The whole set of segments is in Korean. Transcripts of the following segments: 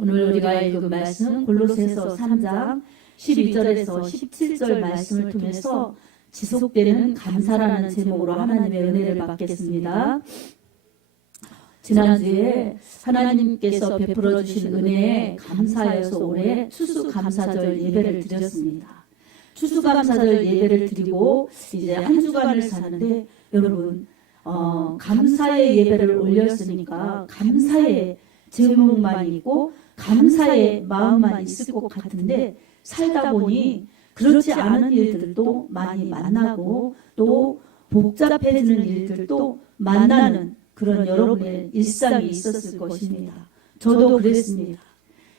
오늘 우리가 읽은 말씀 골로새서 3장 12절에서 17절 말씀을 통해서 지속되는 감사라는 제목으로 하나님의 은혜를 받겠습니다. 지난주에 하나님께서 베풀어 주신 은혜에 감사해서 올해 추수감사절 예배를 드렸습니다. 추수감사절 예배를 드리고 이제 한 주간을 사는데 여러분 감사의 예배를 올렸으니까 감사의 제목만 있고 감사의 마음만 있을 것 같은데 살다 보니 그렇지 않은 일들도 많이 만나고 또 복잡해지는 일들도 만나는 그런 여러분의 일상이 있었을 것입니다. 저도 그랬습니다.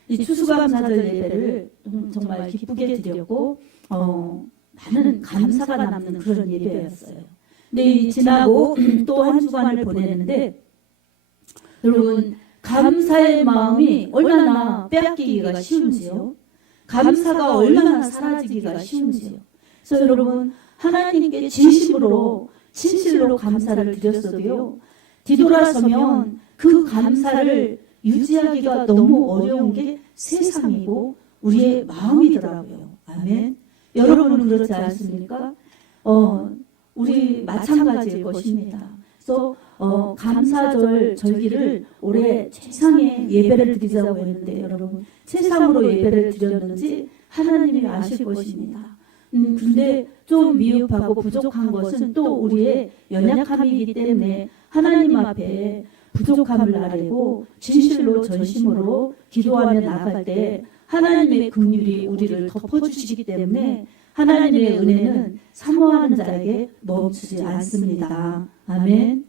이 추수감사절 예배를 정말 기쁘게 드렸고 많은 감사가 남는 그런 예배였어요. 근데 지나고 또 한 주간을 보냈는데 여러분 감사의 마음이 얼마나 빼앗기기가 쉬운지요. 감사가 얼마나 사라지기가 쉬운지요. 그래서 여러분 하나님께 진심으로 진실로 감사를 드렸어도요. 뒤돌아서면 그 감사를 유지하기가 너무 어려운 게 세상이고 우리의 마음이더라고요. 아멘. 여러분은 그렇지 않습니까? 우리 마찬가지일 것입니다. 그래서 감사절 절기를 올해 최상의 예배를 드리자고 했는데 여러분 최상으로 예배를 드렸는지 하나님이 아실 것입니다. 근데 좀 미흡하고 부족한 것은 또 우리의 연약함이기 때문에 하나님 앞에 부족함을 아뢰고 진실로 전심으로 기도하며 나갈 때 하나님의 긍휼이 우리를 덮어주시기 때문에 하나님의 은혜는 사모하는 자에게 멈추지 않습니다. 아멘.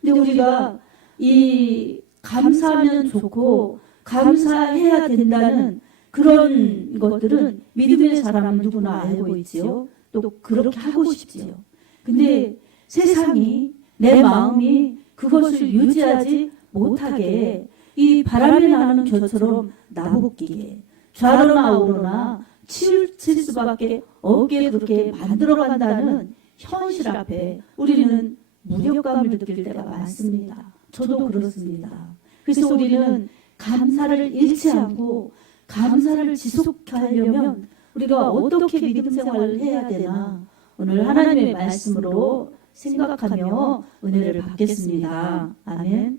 근데 우리가 이 감사하면 좋고 감사해야 된다는 그런 것들은 믿음의 사람은 누구나 알고 있지요. 또 그렇게 하고 싶지요. 근데 세상이 내 마음이 그것을 유지하지 못하게 이 바람이 나는 겨처럼 나부끼게 좌로나 우로나 치우칠 수밖에 없게 그렇게 만들어간다는 현실 앞에 우리는 무력감을 느낄 때가 많습니다. 저도 그렇습니다. 그래서 우리는 감사를 잃지 않고 감사를 지속하려면 우리가 어떻게 믿음 생활을 해야 되나 오늘 하나님의 말씀으로 생각하며 은혜를 받겠습니다. 아멘.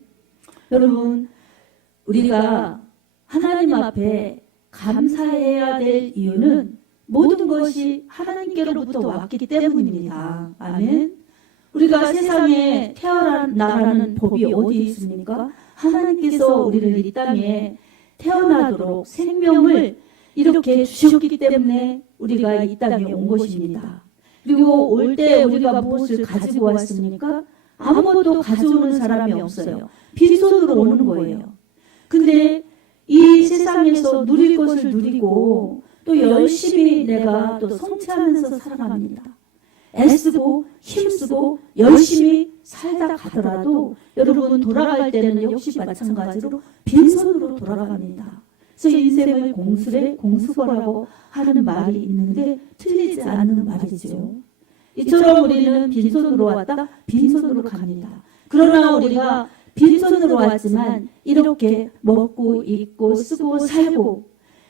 여러분 우리가 하나님 앞에 감사해야 될 이유는 모든 것이 하나님께로부터 왔기 때문입니다. 아멘. 우리가 세상에 태어나라는 법이 어디 있습니까? 하나님께서 우리를 이 땅에 태어나도록 생명을 이렇게 주셨기 때문에 우리가 이 땅에 온 것입니다. 그리고 올 때 우리가 무엇을 가지고 왔습니까? 아무것도 가져오는 사람이 없어요. 빈손으로 오는 거예요. 근데 이 세상에서 누릴 것을 누리고 또 열심히 내가 또 성취하면서 살아갑니다. 애쓰고 힘쓰고 열심히 살다 가더라도 여러분 돌아갈 때는 역시 마찬가지로 빈손으로 돌아갑니다. 그래서 인생을 공수래 공수거라고 하는 말이 있는데 틀리지 않는 말이죠. 이처럼 우리는 빈손으로 왔다 빈손으로 갑니다. 그러나 우리가 빈손으로 왔지만 이렇게 먹고 입고 쓰고 살고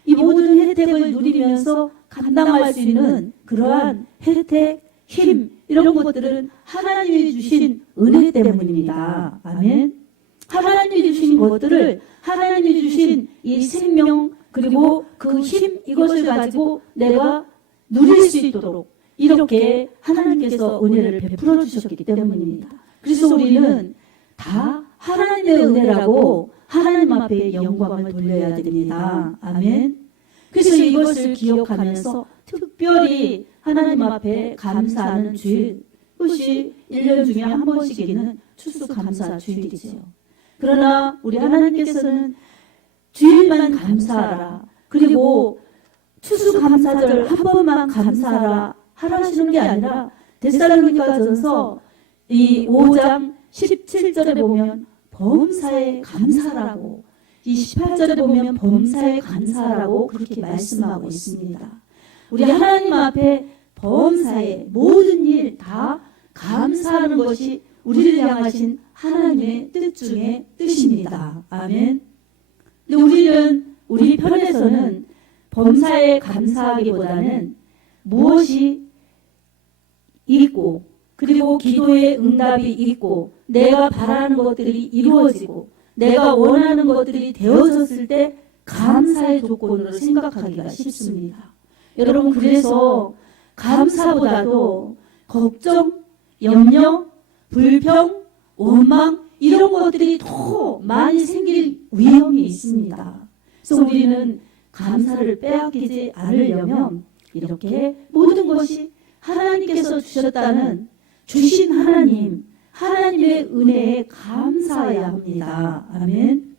이 모든 혜택을 누리면서 감당할 수 있는 그러한 혜택, 힘 이런 것들은 하나님이 주신 은혜 때문입니다. 아멘. 하나님이 주신 것들을 하나님이 주신 이 생명 그리고 그 힘 이것을 가지고 내가 누릴 수 있도록 이렇게 하나님께서 은혜를 베풀어 주셨기 때문입니다. 그래서 우리는 다 하나님의 은혜라고 하나님 앞에 영광을 돌려야 됩니다. 아멘. 그래서 이것을 기억하면서 특별히 하나님 앞에 감사하는 주일, 그것이 1년 중에 한 번씩 있는 추수감사 주일이지요. 그러나 우리 하나님께서는 주일만 감사하라. 그리고 추수감사절 한 번만 감사하라 하라시는 게 아니라 데살로니가전서 이 5장 17절에 보면 범사에 감사하라고 이 18절에 보면 범사에 감사하라고 그렇게 말씀하고 있습니다. 우리 하나님 앞에 범사에 모든 일 다 감사하는 것이 우리를 향하신 하나님의 뜻 중에 뜻입니다. 아멘. 근데 우리는 우리 편에서는 범사에 감사하기보다는 무엇이 있고 그리고 기도의 응답이 있고 내가 바라는 것들이 이루어지고 내가 원하는 것들이 되어졌을 때 감사의 조건으로 생각하기가 쉽습니다. 여러분, 그래서 감사보다도 걱정, 염려, 불평, 원망 이런 것들이 더 많이 생길 위험이 있습니다. 그래서 우리는 감사를 빼앗기지 않으려면 이렇게 모든 것이 하나님께서 주셨다는 주신 하나님, 하나님의 은혜에 감사해야 합니다. 아멘.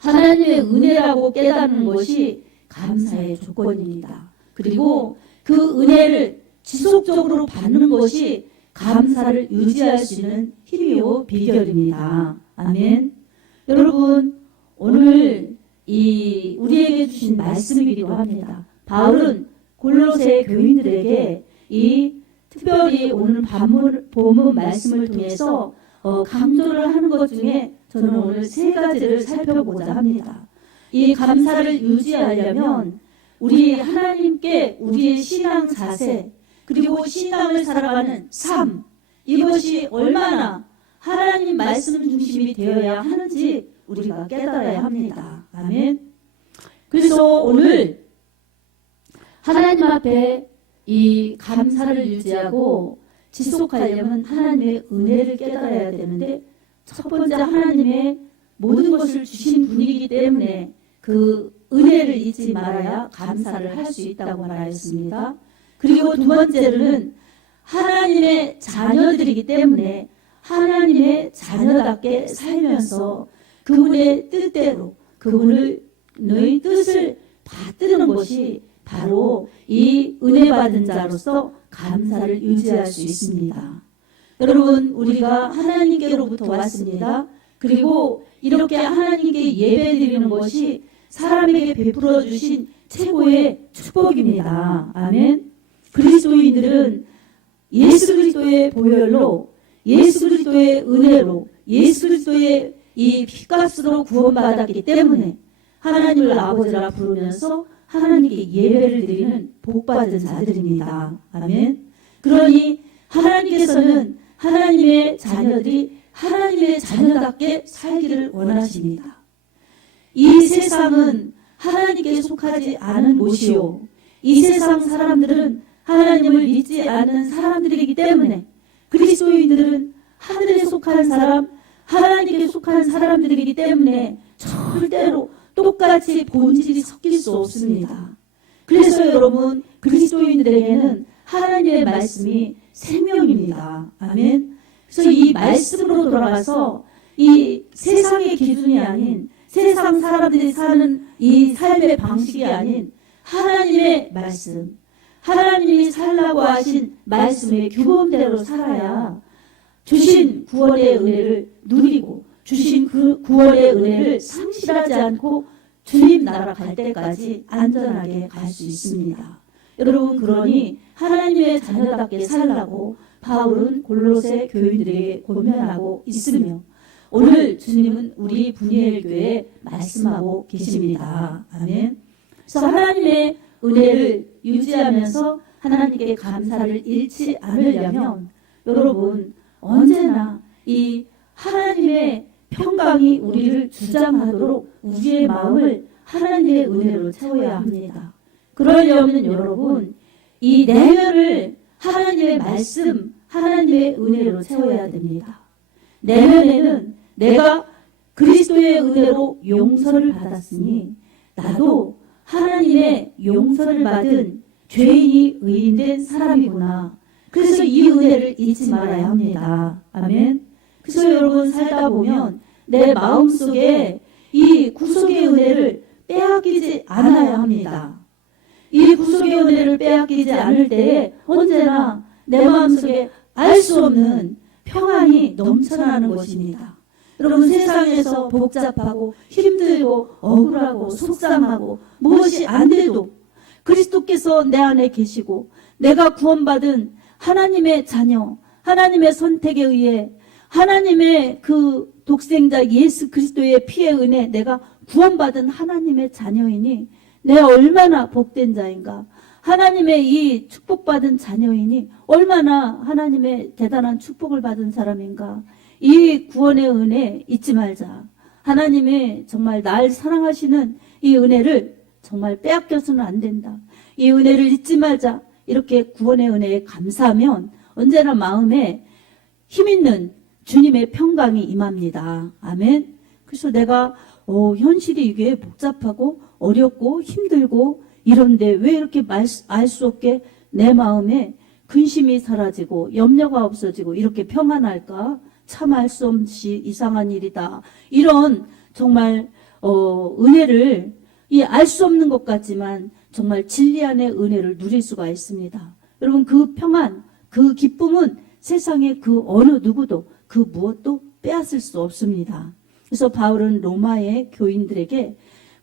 하나님의 은혜라고 깨닫는 것이 감사의 조건입니다. 그리고 그 은혜를 지속적으로 받는 것이 감사를 유지할 수 있는 힘이요 비결입니다. 아멘. 여러분, 오늘 우리에게 주신 말씀이기도 합니다. 바울은 골로새 교인들에게 특별히 오늘 본문 말씀을 통해서 강조를 하는 것 중에 저는 오늘 3가지를 살펴보고자 합니다. 이 감사를 유지하려면 우리 하나님께 우리의 신앙 자세 그리고 신앙을 살아가는 삶 이것이 얼마나 하나님 말씀 중심이 되어야 하는지 우리가 깨달아야 합니다. 아멘. 그래서 오늘 하나님 앞에 이 감사를 유지하고 지속하려면 하나님의 은혜를 깨달아야 되는데 첫 번째 하나님의 모든 것을 주신 분이기 때문에 그 은혜를 잊지 말아야 감사를 할 수 있다고 말하였습니다. 그리고 두 번째로는 하나님의 자녀들이기 때문에 하나님의 자녀답게 살면서 그분의 뜻대로 그분의 뜻을 받드는 것이 바로 이 은혜 받은 자로서 감사를 유지할 수 있습니다. 여러분, 우리가 하나님께로부터 왔습니다. 그리고 이렇게 하나님께 예배드리는 것이 사람에게 베풀어 주신 최고의 축복입니다. 아멘. 그리스도인들은 예수 그리스도의 보혈로 예수 그리스도의 은혜로 예수 그리스도의 이 피값으로 구원받았기 때문에 하나님을 아버지라 부르면서 하나님께 예배를 드리는 복받은 자들입니다. 아멘. 그러니 하나님께서는 하나님의 자녀들이 하나님의 자녀답게 살기를 원하십니다. 이 세상은 하나님께 속하지 않은 곳이요. 이 세상 사람들은 하나님을 믿지 않는 사람들이기 때문에 그리스도인들은 하늘에 속한 사람, 하나님께 속한 사람들이기 때문에 절대로 똑같이 본질이 섞일 수 없습니다. 그래서 여러분, 그리스도인들에게는 하나님의 말씀이 생명입니다. 아멘. 그래서 이 말씀으로 돌아가서 이 세상의 기준이 아닌 세상 사람들이 사는 이 삶의 방식이 아닌 하나님의 말씀, 하나님이 살라고 하신 말씀의 규범대로 살아야 주신 구원의 은혜를 누리고 주신 그 구원의 은혜를 상실하지 않고 주님 나라 갈 때까지 안전하게 갈 수 있습니다. 여러분, 그러니 하나님의 자녀답게 살라고 바울은 골로새 교인들에게 권면하고 있으며 오늘 주님은 우리 분이엘 교회에 말씀하고 계십니다. 아멘. 그래서 하나님의 은혜를 유지하면서 하나님께 감사를 잃지 않으려면 여러분 언제나 이 하나님의 평강이 우리를 주장하도록 우리의 마음을 하나님의 은혜로 채워야 합니다. 그러려면 여러분 이 내면을 하나님의 말씀, 하나님의 은혜로 채워야 됩니다. 내면에는 내가 그리스도의 은혜로 용서를 받았으니 나도 하나님의 용서를 받은 죄인이 의인된 사람이구나. 그래서 이 은혜를 잊지 말아야 합니다. 아멘. 그래서 여러분 살다 보면 내 마음속에 이 구속의 은혜를 빼앗기지 않아야 합니다. 이 구속의 은혜를 빼앗기지 않을 때에 언제나 내 마음속에 알 수 없는 평안이 넘쳐나는 것입니다. 여러분 세상에서 복잡하고 힘들고 억울하고 속상하고 무엇이 안 돼도 그리스도께서 내 안에 계시고 내가 구원받은 하나님의 자녀, 하나님의 선택에 의해 하나님의 그 독생자 예수 그리스도의 피의 은혜, 내가 구원받은 하나님의 자녀이니 내가 얼마나 복된 자인가. 하나님의 이 축복받은 자녀이니 얼마나 하나님의 대단한 축복을 받은 사람인가. 이 구원의 은혜 잊지 말자. 하나님의 정말 날 사랑하시는 이 은혜를 정말 빼앗겨서는 안 된다. 이 은혜를 잊지 말자. 이렇게 구원의 은혜에 감사하면 언제나 마음에 힘있는 주님의 평강이 임합니다. 아멘. 그래서 내가 현실이 이게 복잡하고 어렵고 힘들고 이런데 왜 이렇게 알 수 없게 내 마음에 근심이 사라지고 염려가 없어지고 이렇게 평안할까? 참 알 수 없이 이상한 일이다. 이런 정말 은혜를 알 수 없는 것 같지만 정말 진리 안의 은혜를 누릴 수가 있습니다. 여러분, 그 평안, 그 기쁨은 세상에 그 어느 누구도 그 무엇도 빼앗을 수 없습니다. 그래서 바울은 로마의 교인들에게,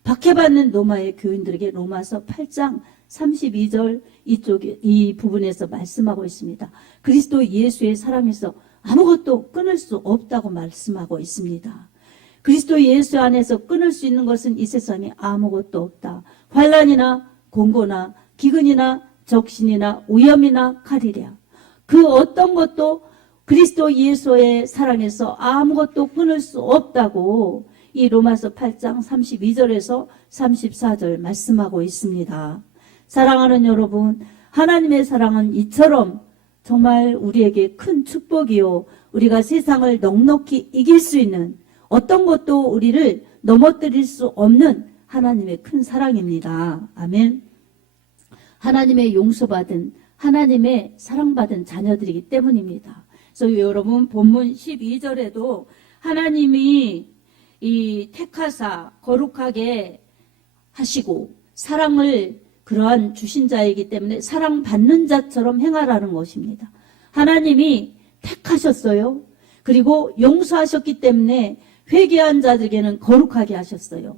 박해받는 로마의 교인들에게 로마서 8장 32절 이 부분에서 말씀하고 있습니다. 그리스도 예수의 사랑에서 아무것도 끊을 수 없다고 말씀하고 있습니다. 그리스도 예수 안에서 끊을 수 있는 것은 이 세상에 아무것도 없다. 환난이나 공고나 기근이나 적신이나 오염이나 칼이랴. 그 어떤 것도 그리스도 예수의 사랑에서 아무것도 끊을 수 없다고 이 로마서 8장 32절에서 34절 말씀하고 있습니다. 사랑하는 여러분, 하나님의 사랑은 이처럼 정말 우리에게 큰 축복이요, 우리가 세상을 넉넉히 이길 수 있는 어떤 것도 우리를 넘어뜨릴 수 없는 하나님의 큰 사랑입니다. 아멘. 하나님의 용서받은, 하나님의 사랑받은 자녀들이기 때문입니다. 그래서 여러분, 본문 12절에도 하나님이 이 택하사 거룩하게 하시고 사랑을 그러한 주신 자이기 때문에 사랑받는 자처럼 행하라는 것입니다. 하나님이 택하셨어요. 그리고 용서하셨기 때문에 회개한 자들에게는 거룩하게 하셨어요.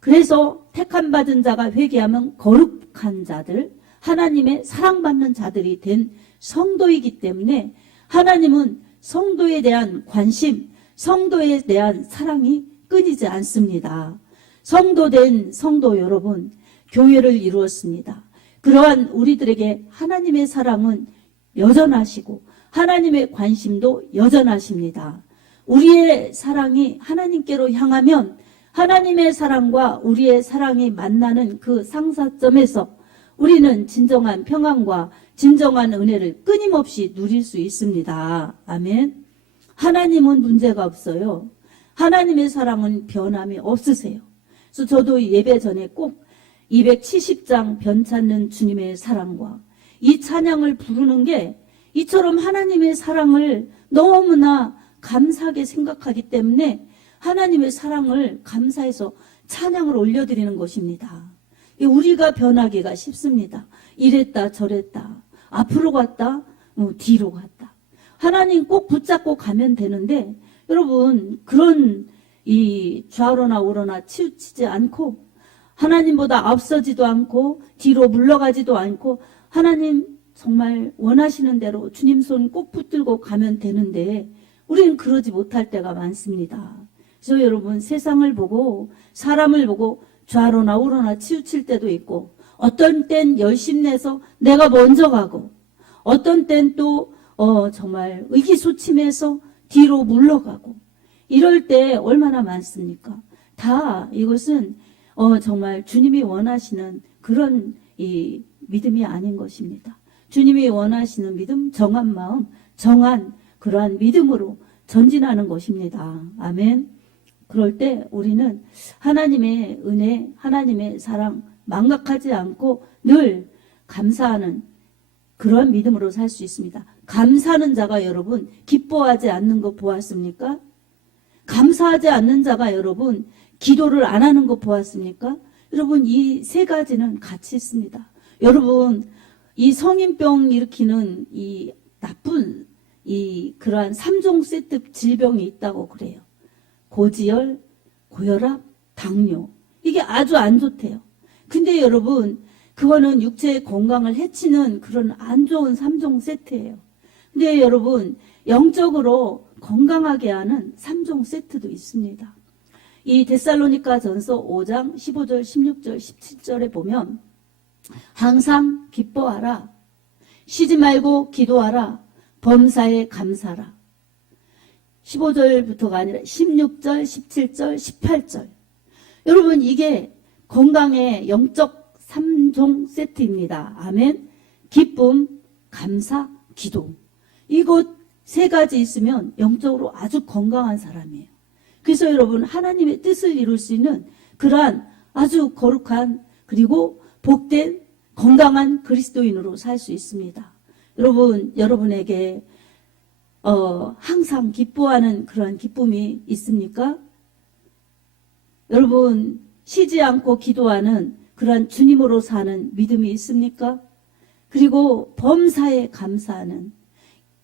그래서 택함 받은 자가 회개하면 거룩한 자들, 하나님의 사랑받는 자들이 된 성도이기 때문에 하나님은 성도에 대한 관심, 성도에 대한 사랑이 끊이지 않습니다. 성도된 성도 여러분, 교회를 이루었습니다. 그러한 우리들에게 하나님의 사랑은 여전하시고 하나님의 관심도 여전하십니다. 우리의 사랑이 하나님께로 향하면 하나님의 사랑과 우리의 사랑이 만나는 그 상사점에서 우리는 진정한 평안과 진정한 은혜를 끊임없이 누릴 수 있습니다. 아멘. 하나님은 문제가 없어요. 하나님의 사랑은 변함이 없으세요. 그래서 저도 예배 전에 꼭 270장 변찮는 주님의 사랑과 이 찬양을 부르는 게 이처럼 하나님의 사랑을 너무나 감사하게 생각하기 때문에 하나님의 사랑을 감사해서 찬양을 올려드리는 것입니다. 우리가 변하기가 쉽습니다. 이랬다 저랬다, 앞으로 갔다 뒤로 갔다. 하나님 꼭 붙잡고 가면 되는데 여러분, 그런 이 좌로나 우로나 치우치지 않고 하나님보다 앞서지도 않고 뒤로 물러가지도 않고 하나님 정말 원하시는 대로 주님 손 꼭 붙들고 가면 되는데 우리는 그러지 못할 때가 많습니다. 그래서 여러분, 세상을 보고 사람을 보고 좌로나 우로나 치우칠 때도 있고, 어떤 땐 열심내서 내가 먼저 가고, 어떤 땐 또 정말 의기소침해서 뒤로 물러가고, 이럴 때 얼마나 많습니까? 다 이것은 정말 주님이 원하시는 그런 이 믿음이 아닌 것입니다. 주님이 원하시는 믿음, 정한 마음, 정한 그러한 믿음으로 전진하는 것입니다. 아멘. 그럴 때 우리는 하나님의 은혜, 하나님의 사랑 망각하지 않고 늘 감사하는 그런 믿음으로 살 수 있습니다. 감사하는 자가 여러분 기뻐하지 않는 거 보았습니까? 감사하지 않는 자가 여러분 기도를 안 하는 거 보았습니까? 여러분, 이 세 가지는 같이 있습니다. 여러분, 이 성인병 일으키는 이 나쁜 그러한 3종 세트 질병이 있다고 그래요. 고지혈, 고혈압, 당뇨. 이게 아주 안 좋대요. 근데 여러분, 그거는 육체의 건강을 해치는 그런 안 좋은 3종 세트예요. 근데 여러분, 영적으로 건강하게 하는 3종 세트도 있습니다. 이 데살로니가 전서 5장 15절, 16절, 17절에 보면 항상 기뻐하라, 쉬지 말고 기도하라, 범사에 감사하라. 15절부터가 아니라 16절, 17절, 18절. 여러분, 이게 건강의 영적 3종 세트입니다. 아멘. 기쁨, 감사, 기도. 이것 세 가지 있으면 영적으로 아주 건강한 사람이에요. 그래서 여러분, 하나님의 뜻을 이룰 수 있는 그러한 아주 거룩한 그리고 복된 건강한 그리스도인으로 살 수 있습니다. 여러분, 여러분에게 항상 기뻐하는 그러한 기쁨이 있습니까? 여러분, 쉬지 않고 기도하는 그러한 주님으로 사는 믿음이 있습니까? 그리고 범사에 감사하는,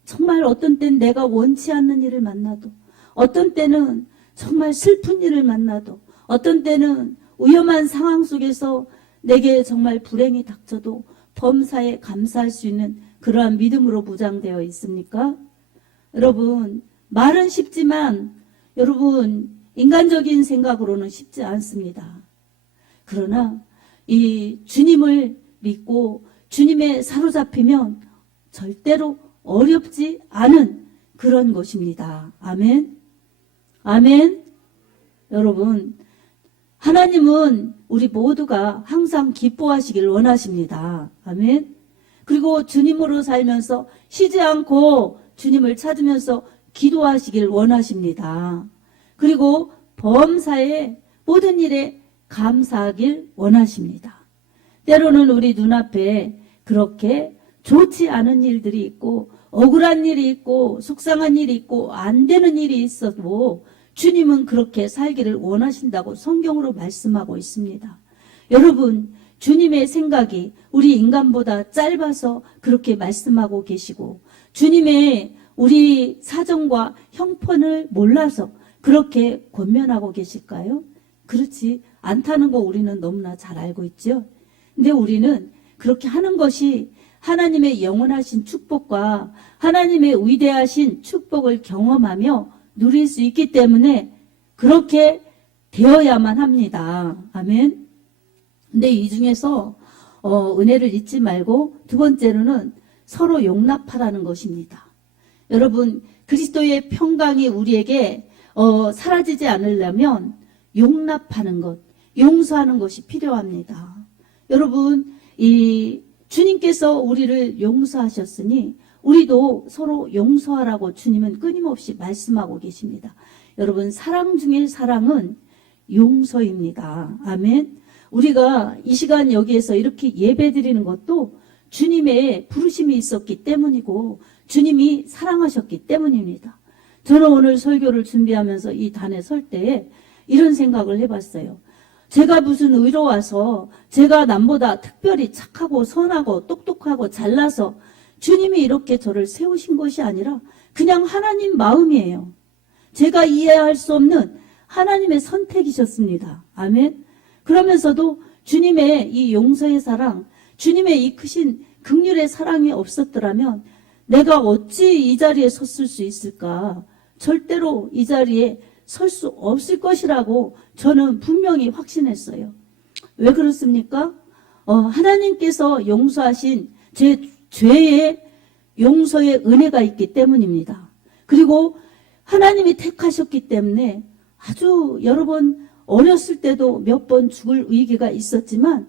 정말 어떤 때는 내가 원치 않는 일을 만나도, 어떤 때는 정말 슬픈 일을 만나도, 어떤 때는 위험한 상황 속에서 내게 정말 불행이 닥쳐도 범사에 감사할 수 있는 그러한 믿음으로 무장되어 있습니까? 여러분, 말은 쉽지만 여러분, 인간적인 생각으로는 쉽지 않습니다. 그러나 이 주님을 믿고 주님에 사로잡히면 절대로 어렵지 않은 그런 것입니다. 아멘. 아멘. 여러분, 하나님은 우리 모두가 항상 기뻐하시길 원하십니다. 아멘. 그리고 주님으로 살면서 쉬지 않고 주님을 찾으면서 기도하시길 원하십니다. 그리고 범사에 모든 일에 감사하길 원하십니다. 때로는 우리 눈앞에 그렇게 좋지 않은 일들이 있고 억울한 일이 있고 속상한 일이 있고 안 되는 일이 있어도 주님은 그렇게 살기를 원하신다고 성경으로 말씀하고 있습니다. 여러분, 주님의 생각이 우리 인간보다 짧아서 그렇게 말씀하고 계시고 주님의 우리 사정과 형편을 몰라서 그렇게 권면하고 계실까요? 그렇지 않다는 거 우리는 너무나 잘 알고 있죠. 근데 우리는 그렇게 하는 것이 하나님의 영원하신 축복과 하나님의 위대하신 축복을 경험하며 누릴 수 있기 때문에 그렇게 되어야만 합니다. 아멘. 근데 이 중에서 은혜를 잊지 말고 두 번째로는 서로 용납하라는 것입니다. 여러분, 그리스도의 평강이 우리에게 사라지지 않으려면 용납하는 것, 용서하는 것이 필요합니다. 여러분, 이 주님께서 우리를 용서하셨으니 우리도 서로 용서하라고 주님은 끊임없이 말씀하고 계십니다. 여러분, 사랑 중에 사랑은 용서입니다. 아멘. 우리가 이 시간 여기에서 이렇게 예배드리는 것도 주님의 부르심이 있었기 때문이고 주님이 사랑하셨기 때문입니다. 저는 오늘 설교를 준비하면서 이 단에 설 때에 이런 생각을 해봤어요. 제가 무슨 의로 와서 제가 남보다 특별히 착하고 선하고 똑똑하고 잘나서 주님이 이렇게 저를 세우신 것이 아니라 그냥 하나님 마음이에요. 제가 이해할 수 없는 하나님의 선택이셨습니다. 아멘. 그러면서도 주님의 이 용서의 사랑, 주님의 이 크신 긍휼의 사랑이 없었더라면 내가 어찌 이 자리에 섰을 수 있을까? 절대로 이 자리에 설 수 없을 것이라고 저는 분명히 확신했어요. 왜 그렇습니까? 하나님께서 용서하신 제 죄의 용서의 은혜가 있기 때문입니다. 그리고 하나님이 택하셨기 때문에 아주 여러 번 어렸을 때도 몇 번 죽을 위기가 있었지만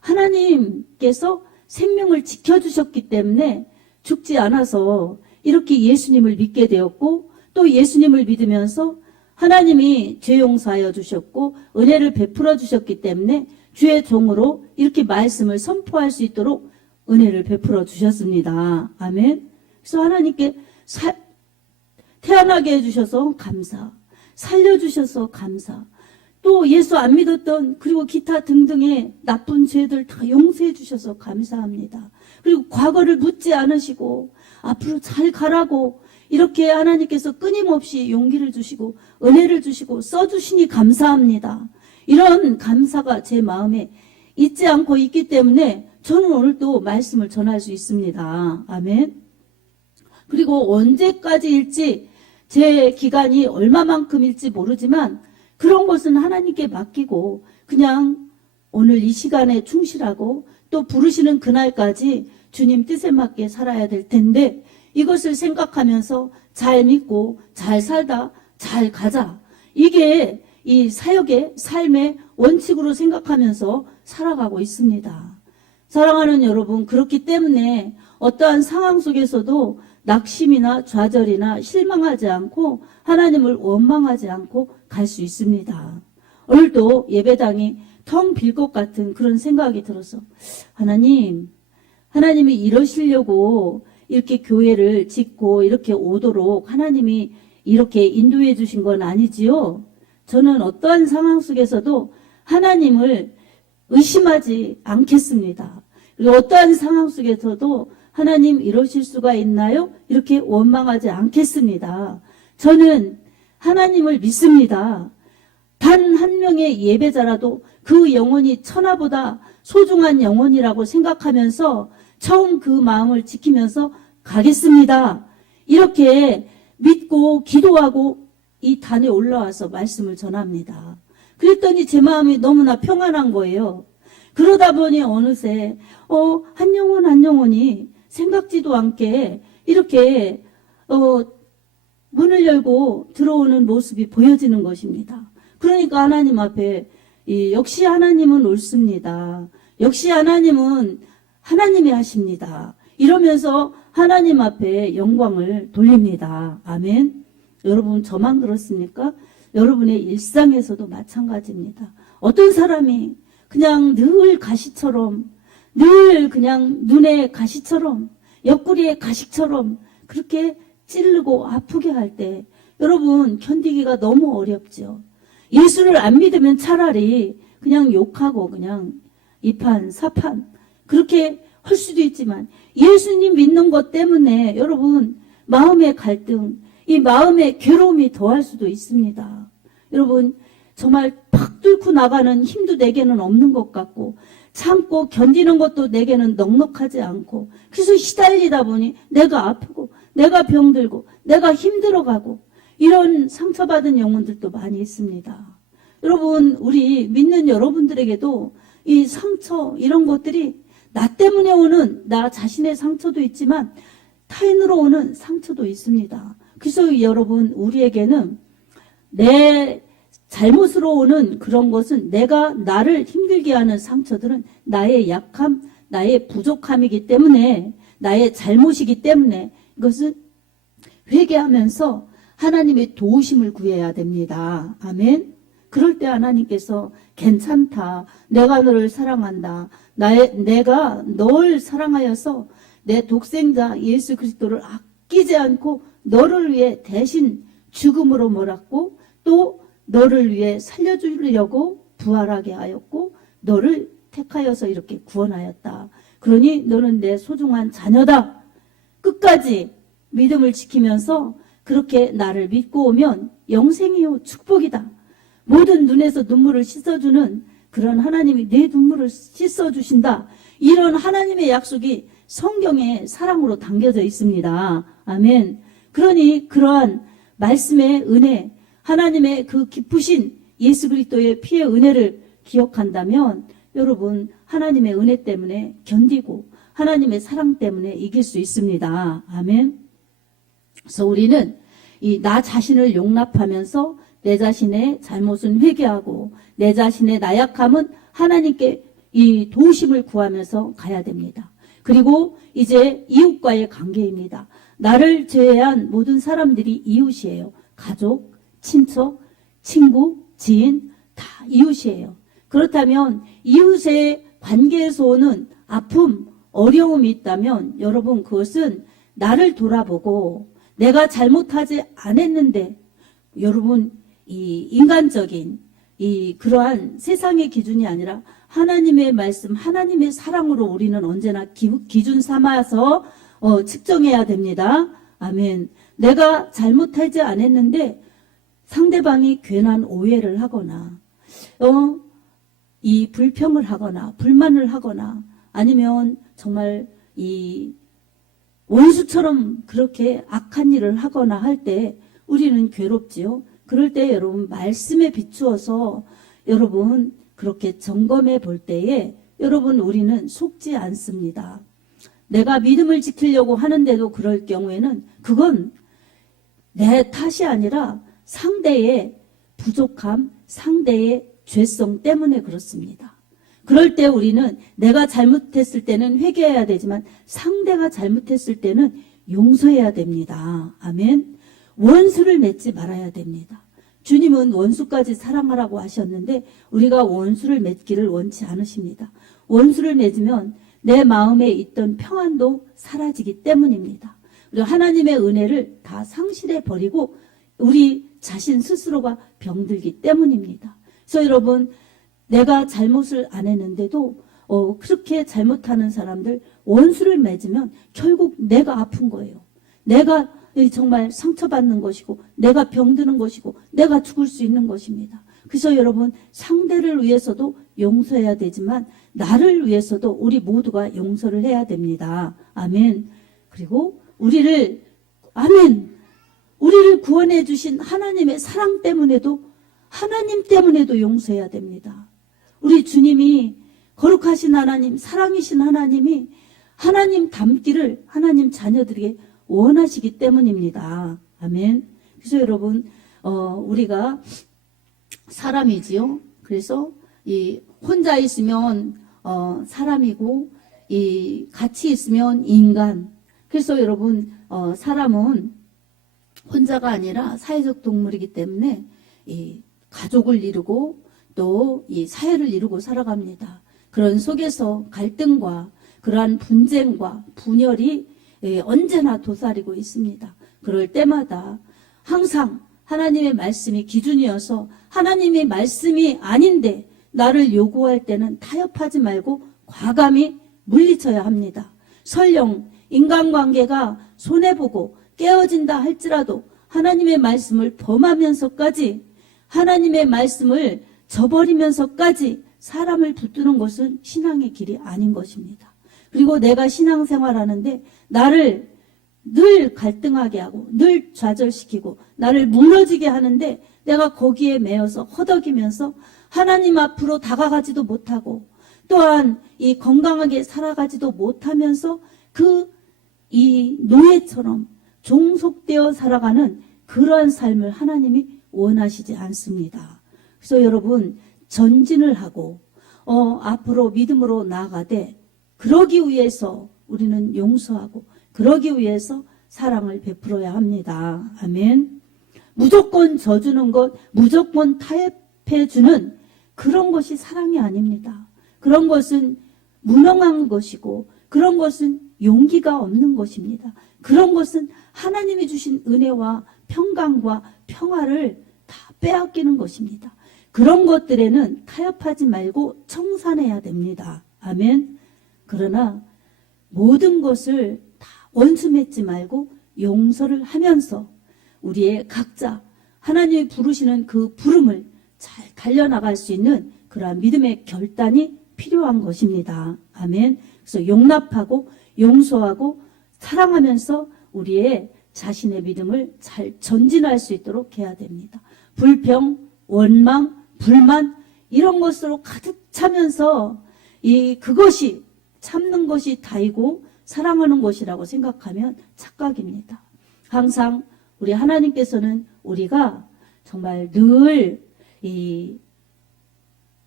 하나님께서 생명을 지켜주셨기 때문에 죽지 않아서 이렇게 예수님을 믿게 되었고 또 예수님을 믿으면서 하나님이 죄 용서하여 주셨고 은혜를 베풀어 주셨기 때문에 주의 종으로 이렇게 말씀을 선포할 수 있도록 은혜를 베풀어 주셨습니다. 아멘. 그래서 하나님께 태어나게 해주셔서 감사, 살려주셔서 감사, 또 예수 안 믿었던 그리고 기타 등등의 나쁜 죄들 다 용서해 주셔서 감사합니다. 그리고 과거를 묻지 않으시고 앞으로 잘 가라고 이렇게 하나님께서 끊임없이 용기를 주시고 은혜를 주시고 써주시니 감사합니다. 이런 감사가 제 마음에 잊지 않고 있기 때문에 저는 오늘 또 말씀을 전할 수 있습니다. 아멘. 그리고 언제까지일지 제 기간이 얼마만큼일지 모르지만 그런 것은 하나님께 맡기고 그냥 오늘 이 시간에 충실하고 또 부르시는 그날까지 주님 뜻에 맞게 살아야 될 텐데 이것을 생각하면서 잘 믿고 잘 살다 잘 가자. 이게 이 사역의 삶의 원칙으로 생각하면서 살아가고 있습니다. 사랑하는 여러분, 그렇기 때문에 어떠한 상황 속에서도 낙심이나 좌절이나 실망하지 않고 하나님을 원망하지 않고 갈 수 있습니다. 오늘도 예배당이 텅 빌 것 같은 그런 생각이 들어서 하나님이 이러시려고 이렇게 교회를 짓고 이렇게 오도록 하나님이 이렇게 인도해 주신 건 아니지요. 저는 어떠한 상황 속에서도 하나님을 의심하지 않겠습니다. 그리고 어떠한 상황 속에서도 하나님 이러실 수가 있나요? 이렇게 원망하지 않겠습니다. 저는 하나님을 믿습니다. 단 한 명의 예배자라도 그 영혼이 천하보다 소중한 영혼이라고 생각하면서 처음 그 마음을 지키면서 가겠습니다. 이렇게 믿고 기도하고 이 단에 올라와서 말씀을 전합니다. 그랬더니 제 마음이 너무나 평안한 거예요. 그러다 보니 어느새 한 영혼 한 영혼이 생각지도 않게 이렇게 문을 열고 들어오는 모습이 보여지는 것입니다. 그러니까 하나님 앞에 역시 하나님은 옳습니다. 역시 하나님은 하나님이 하십니다. 이러면서 하나님 앞에 영광을 돌립니다. 아멘. 여러분 저만 그렇습니까? 여러분의 일상에서도 마찬가지입니다. 어떤 사람이 그냥 늘 가시처럼 늘 그냥 눈에 가시처럼 옆구리에 가식처럼 그렇게 찌르고 아프게 할 때 여러분 견디기가 너무 어렵죠. 예수를 안 믿으면 차라리 그냥 욕하고 그냥 이판 사판 그렇게 할 수도 있지만 예수님 믿는 것 때문에 여러분 마음의 갈등, 이 마음의 괴로움이 더할 수도 있습니다. 여러분 정말 팍 뚫고 나가는 힘도 내게는 없는 것 같고 참고 견디는 것도 내게는 넉넉하지 않고 그래서 시달리다 보니 내가 아프고 내가 병들고 내가 힘들어가고 이런 상처받은 영혼들도 많이 있습니다. 여러분 우리 믿는 여러분들에게도 이 상처 이런 것들이 나 때문에 오는 나 자신의 상처도 있지만 타인으로 오는 상처도 있습니다. 그래서 여러분 우리에게는 내 잘못으로 오는 그런 것은 내가 나를 힘들게 하는 상처들은 나의 약함, 나의 부족함이기 때문에 나의 잘못이기 때문에 이것은 회개하면서 하나님의 도우심을 구해야 됩니다. 아멘. 그럴 때 하나님께서 괜찮다. 내가 너를 사랑한다. 내가 널 사랑하여서 내 독생자 예수 그리스도를 아끼지 않고 너를 위해 대신 죽음으로 몰았고 또 너를 위해 살려주려고 부활하게 하였고 너를 택하여서 이렇게 구원하였다. 그러니 너는 내 소중한 자녀다. 끝까지 믿음을 지키면서 그렇게 나를 믿고 오면 영생이요 축복이다. 모든 눈에서 눈물을 씻어주는 그런 하나님이 내 눈물을 씻어주신다. 이런 하나님의 약속이 성경에 사랑으로 담겨져 있습니다. 아멘. 그러니 그러한 말씀의 은혜, 하나님의 그 기쁘신 예수 그리스도의 피의 은혜를 기억한다면 여러분 하나님의 은혜 때문에 견디고 하나님의 사랑 때문에 이길 수 있습니다. 아멘. 그래서 우리는 이 나 자신을 용납하면서 내 자신의 잘못은 회개하고 내 자신의 나약함은 하나님께 이 도우심을 구하면서 가야 됩니다. 그리고 이제 이웃과의 관계입니다. 나를 제외한 모든 사람들이 이웃이에요. 가족, 친척, 친구, 지인 다 이웃이에요. 그렇다면 이웃의 관계에서 오는 아픔, 어려움이 있다면 여러분 그것은 나를 돌아보고 내가 잘못하지 않았는데 여러분 이 인간적인 이 그러한 세상의 기준이 아니라 하나님의 말씀, 하나님의 사랑으로 우리는 언제나 기준 삼아서 측정해야 됩니다. 아멘. 내가 잘못하지 않았는데 상대방이 괜한 오해를 하거나 이 불평을 하거나 불만을 하거나 아니면 정말 이 원수처럼 그렇게 악한 일을 하거나 할 때 우리는 괴롭지요. 그럴 때 여러분 말씀에 비추어서 여러분 그렇게 점검해 볼 때에 여러분 우리는 속지 않습니다. 내가 믿음을 지키려고 하는데도 그럴 경우에는 그건 내 탓이 아니라 상대의 부족함, 상대의 죄성 때문에 그렇습니다. 그럴 때 우리는 내가 잘못했을 때는 회개해야 되지만 상대가 잘못했을 때는 용서해야 됩니다. 아멘. 원수를 맺지 말아야 됩니다. 주님은 원수까지 사랑하라고 하셨는데 우리가 원수를 맺기를 원치 않으십니다. 원수를 맺으면 내 마음에 있던 평안도 사라지기 때문입니다. 그리고 하나님의 은혜를 다 상실해 버리고 우리 자신 스스로가 병들기 때문입니다. 그래서 여러분 내가 잘못을 안 했는데도 그렇게 잘못하는 사람들 원수를 맺으면 결국 내가 아픈 거예요. 내가 정말 상처받는 것이고 내가 병드는 것이고 내가 죽을 수 있는 것입니다. 그래서 여러분 상대를 위해서도 용서해야 되지만 나를 위해서도 우리 모두가 용서를 해야 됩니다. 아멘. 그리고 우리를 구원해 주신 하나님의 사랑 때문에도 하나님 때문에도 용서해야 됩니다. 우리 주님이 거룩하신 하나님, 사랑이신 하나님이 하나님 닮기를 하나님 자녀들에게 원하시기 때문입니다. 아멘. 그래서 여러분 우리가 사람이지요. 그래서 이 혼자 있으면 사람이고 이 같이 있으면 인간. 그래서 여러분 사람은 혼자가 아니라 사회적 동물이기 때문에 이 가족을 이루고 또 이 사회를 이루고 살아갑니다. 그런 속에서 갈등과 그러한 분쟁과 분열이 언제나 도사리고 있습니다. 그럴 때마다 항상 하나님의 말씀이 기준이어서 하나님의 말씀이 아닌데 나를 요구할 때는 타협하지 말고 과감히 물리쳐야 합니다. 설령 인간관계가 손해보고 깨어진다 할지라도 하나님의 말씀을 범하면서까지 하나님의 말씀을 저버리면서까지 사람을 붙드는 것은 신앙의 길이 아닌 것입니다. 그리고 내가 신앙생활하는데 나를 늘 갈등하게 하고 늘 좌절시키고 나를 무너지게 하는데 내가 거기에 매여서 허덕이면서 하나님 앞으로 다가가지도 못하고 또한 이 건강하게 살아가지도 못하면서 이 노예처럼 종속되어 살아가는 그러한 삶을 하나님이 원하시지 않습니다. 그래서 여러분 전진을 하고 앞으로 믿음으로 나아가되 그러기 위해서 우리는 용서하고 그러기 위해서 사랑을 베풀어야 합니다. 아멘. 무조건 져주는 것, 무조건 타협해주는 그런 것이 사랑이 아닙니다. 그런 것은 무능한 것이고 그런 것은 용기가 없는 것입니다. 그런 것은 하나님이 주신 은혜와 평강과 평화를 다 빼앗기는 것입니다. 그런 것들에는 타협하지 말고 청산해야 됩니다. 아멘. 그러나 모든 것을 다 원수 맺지 말고 용서를 하면서 우리의 각자 하나님이 부르시는 그 부름을 잘 달려나갈 수 있는 그러한 믿음의 결단이 필요한 것입니다. 아멘. 그래서 용납하고 용서하고 사랑하면서 우리의 자신의 믿음을 잘 전진할 수 있도록 해야 됩니다. 불평, 원망, 불만 이런 것으로 가득 차면서 그것이 참는 것이 다이고 사랑하는 것이라고 생각하면 착각입니다. 항상 우리 하나님께서는 우리가 정말 늘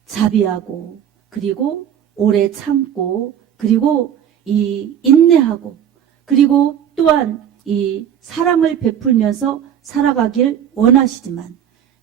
자비하고 그리고 오래 참고 그리고 인내하고 그리고 또한 이 사랑을 베풀면서 살아가길 원하시지만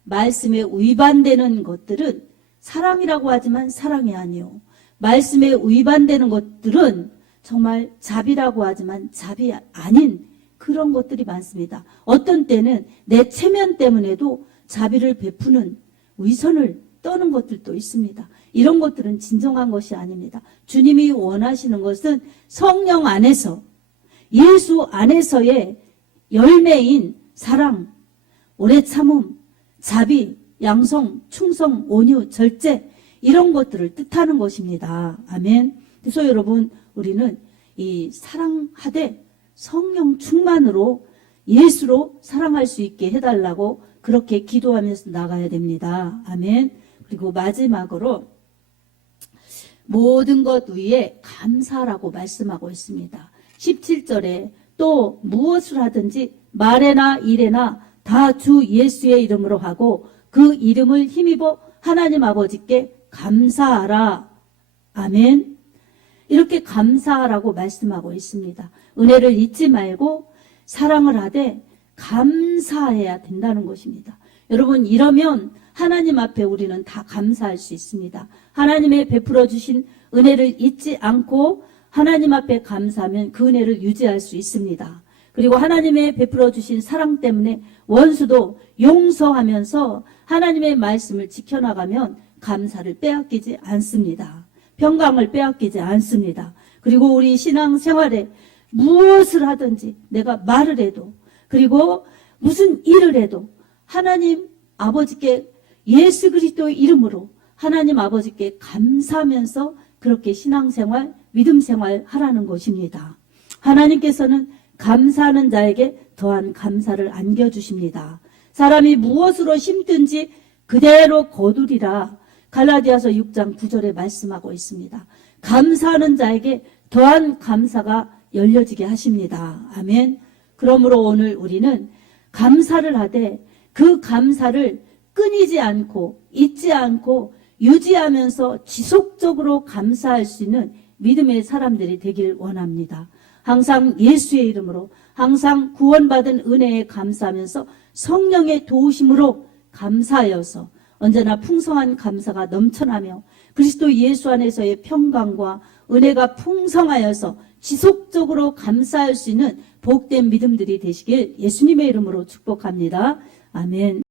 말씀에 위반되는 것들은 사랑이라고 하지만 사랑이 아니요. 말씀에 위반되는 것들은 정말 자비라고 하지만 자비 아닌 그런 것들이 많습니다. 어떤 때는 내 체면 때문에도 자비를 베푸는 위선을 떠는 것들도 있습니다. 이런 것들은 진정한 것이 아닙니다. 주님이 원하시는 것은 성령 안에서 예수 안에서의 열매인 사랑, 오래 참음, 자비, 양성, 충성, 온유, 절제 이런 것들을 뜻하는 것입니다. 아멘. 그래서 여러분 우리는 이 사랑하되 성령 충만으로 예수로 사랑할 수 있게 해달라고 그렇게 기도하면서 나가야 됩니다. 아멘. 그리고 마지막으로 모든 것 위에 감사라고 말씀하고 있습니다. 17절에 또 무엇을 하든지 말에나 일에나 다 주 예수의 이름으로 하고 그 이름을 힘입어 하나님 아버지께 감사하라. 아멘. 이렇게 감사하라고 말씀하고 있습니다. 은혜를 잊지 말고 사랑을 하되 감사해야 된다는 것입니다. 여러분, 이러면 하나님 앞에 우리는 다 감사할 수 있습니다. 하나님의 베풀어 주신 은혜를 잊지 않고 하나님 앞에 감사하면 그 은혜를 유지할 수 있습니다. 그리고 하나님의 베풀어 주신 사랑 때문에 원수도 용서하면서 하나님의 말씀을 지켜나가면 감사를 빼앗기지 않습니다. 평강을 빼앗기지 않습니다. 그리고 우리 신앙생활에 무엇을 하든지 내가 말을 해도 그리고 무슨 일을 해도 하나님 아버지께 예수 그리스도의 이름으로 하나님 아버지께 감사하면서 그렇게 신앙생활, 믿음생활 하라는 것입니다. 하나님께서는 감사하는 자에게 더한 감사를 안겨주십니다. 사람이 무엇으로 심든지 그대로 거두리라. 갈라디아서 6장 9절에 말씀하고 있습니다. 감사하는 자에게 더한 감사가 열려지게 하십니다. 아멘. 그러므로 오늘 우리는 감사를 하되 그 감사를 끊이지 않고 잊지 않고 유지하면서 지속적으로 감사할 수 있는 믿음의 사람들이 되길 원합니다. 항상 예수의 이름으로 항상 구원받은 은혜에 감사하면서 성령의 도우심으로 감사하여서 언제나 풍성한 감사가 넘쳐나며 그리스도 예수 안에서의 평강과 은혜가 풍성하여서 지속적으로 감사할 수 있는 복된 믿음들이 되시길 예수님의 이름으로 축복합니다. 아멘.